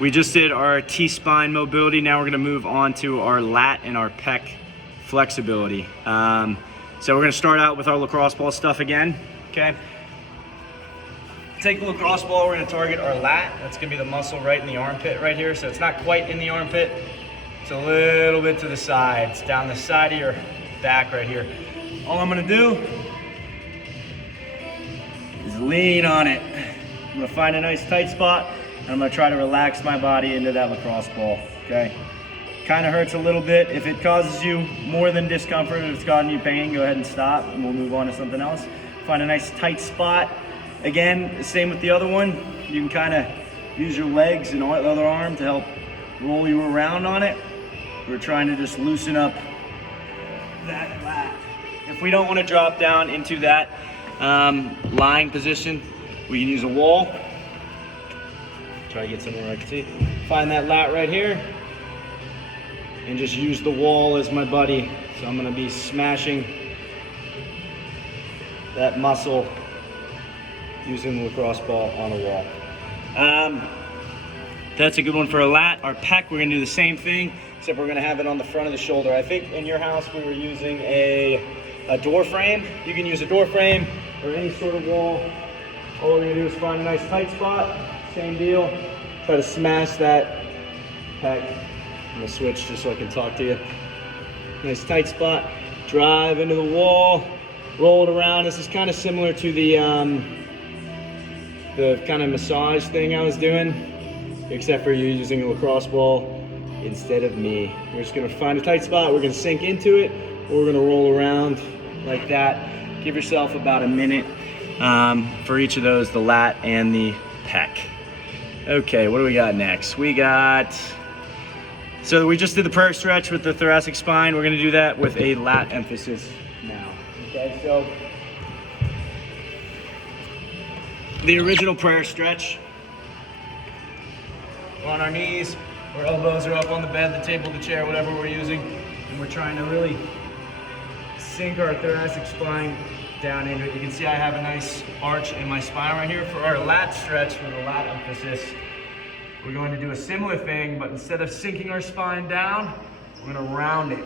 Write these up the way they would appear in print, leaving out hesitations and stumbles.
We just did our T-spine mobility. Now we're gonna move on to our lat and our pec flexibility. So we're gonna start out with our lacrosse ball stuff again, okay? Take the lacrosse ball, we're gonna target our lat. That's gonna be the muscle right in the armpit right here. So it's not quite in the armpit, it's a little bit to the side. It's down the side of your back right here. All I'm gonna do is lean on it. I'm gonna find a nice tight spot, and I'm gonna try to relax my body into that lacrosse ball, okay? Kind of hurts a little bit. If it causes you more than discomfort, if it's causing you pain, go ahead and stop, and we'll move on to something else. Find a nice tight spot. Again, same with the other one. You can kind of use your legs and the other arm to help roll you around on it. We're trying to just loosen up that lat. If we don't want to drop down into that lying position, we can use a wall. Try to get somewhere I can see. Find that lat right here and just use the wall as my buddy. So I'm gonna be smashing that muscle using the lacrosse ball on the wall. That's a good one for a lat. Our pec, we're gonna do the same thing, except we're gonna have it on the front of the shoulder. I think in your house we were using a door frame. You can use a door frame or any sort of wall. All we're gonna do is find a nice tight spot, same deal. Try to smash that pec. I'm gonna switch just so I can talk to you. Nice tight spot, drive into the wall, roll it around. This is kind of similar to the kind of massage thing I was doing, except for you using a lacrosse ball instead of me. We're just gonna find a tight spot, we're gonna sink into it, or we're gonna roll around like that. Give yourself about a minute for each of those, the lat and the pec. Okay, what do we got next? So we just did the prayer stretch with the thoracic spine. We're gonna do that with a lat emphasis now. Okay, so the original prayer stretch. We're on our knees, our elbows are up on the bed, the table, the chair, whatever we're using, and we're trying to really sink our thoracic spine down into it. You can see I have a nice arch in my spine right here. For our lat stretch, for the lat emphasis, we're going to do a similar thing, but instead of sinking our spine down, we're gonna round it.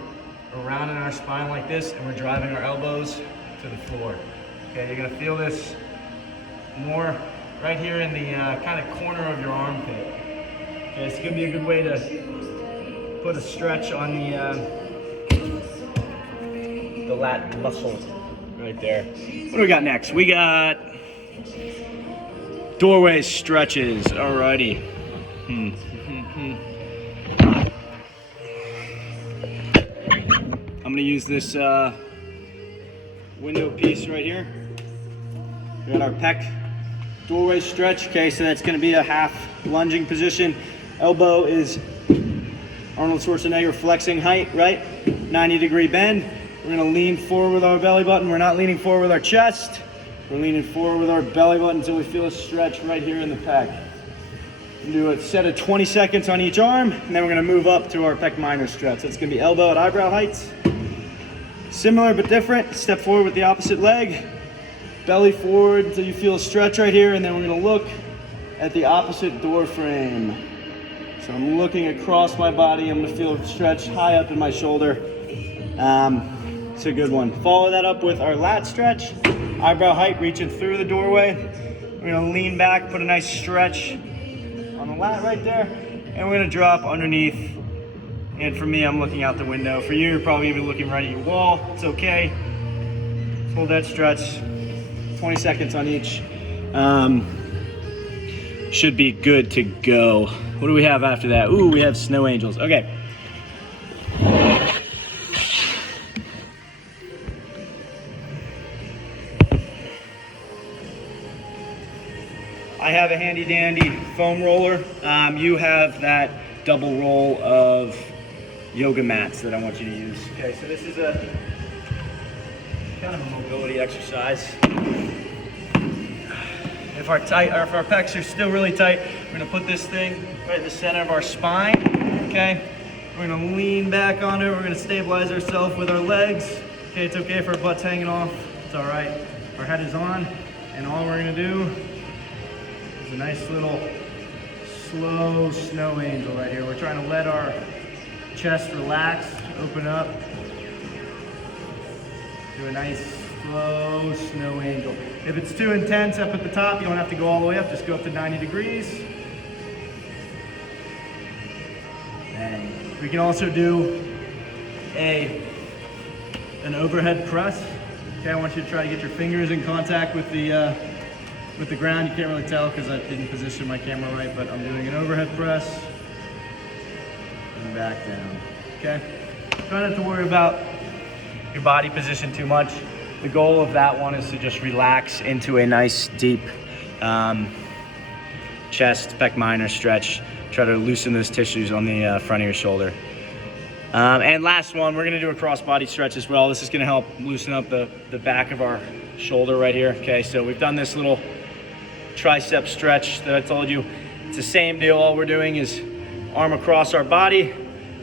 We're rounding our spine like this, and we're driving our elbows to the floor. Okay, you're gonna feel this more right here in the kind of corner of your armpit. Okay, it's gonna be a good way to put a stretch on the lat muscle right there. What do we got next? We got doorway stretches. Alrighty. I'm gonna use this window piece right here. We got our pec doorway stretch. Okay, so that's gonna be a half lunging position. Elbow is Arnold Schwarzenegger flexing height, right? 90-degree bend. We're gonna lean forward with our belly button. We're not leaning forward with our chest. We're leaning forward with our belly button until we feel a stretch right here in the pec. Do a set of 20 seconds on each arm, and then we're gonna move up to our pec minor stretch. That's gonna be elbow at eyebrow heights. Similar but different. Step forward with the opposite leg. Belly forward until you feel a stretch right here, and then we're gonna look at the opposite door frame. So I'm looking across my body. I'm gonna feel a stretch high up in my shoulder. It's a good one. Follow that up with our lat stretch. Eyebrow height, reaching through the doorway. We're gonna lean back, put a nice stretch on the lat right there, and we're gonna drop underneath. And for me, I'm looking out the window. For you, you're probably gonna be looking right at your wall. It's okay. Hold that stretch. 20 seconds on each. Should be good to go. What do we have after that? Ooh, we have snow angels. Okay. I have a handy dandy foam roller. You have that double roll of yoga mats that I want you to use. Okay, so this is a kind of a mobility exercise. If our pecs are still really tight, we're gonna put this thing right in the center of our spine, okay? We're gonna lean back onto it. We're gonna stabilize ourselves with our legs. Okay, it's okay if our butt's hanging off. It's all right. Our head is on, and all we're gonna do is a nice little slow snow angel right here. We're trying to let our chest relax, open up. Do a nice slow snow angel. If it's too intense up at the top, you don't have to go all the way up, just go up to 90 degrees. And we can also do an overhead press. Okay, I want you to try to get your fingers in contact with the ground. You can't really tell because I didn't position my camera right, but I'm doing an overhead press and back down. Okay, try not to worry about your body position too much. The goal of that one is to just relax into a nice deep chest, pec minor stretch. Try to loosen those tissues on the front of your shoulder. And last one, we're gonna do a cross body stretch as well. This is gonna help loosen up the back of our shoulder right here. Okay, so we've done this little tricep stretch that I told you. It's the same deal. All we're doing is arm across our body,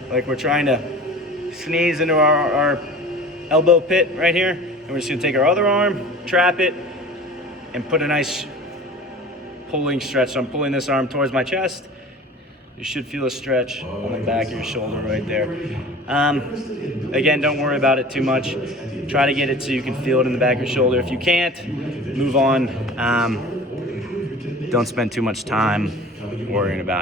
like we're trying to sneeze into our elbow pit right here. And we're just gonna take our other arm, trap it, and put a nice pulling stretch. So I'm pulling this arm towards my chest. You should feel a stretch on the back of your shoulder right there. Again, don't worry about it too much. Try to get it so you can feel it in the back of your shoulder. If you can't, move on. Don't spend too much time worrying about it.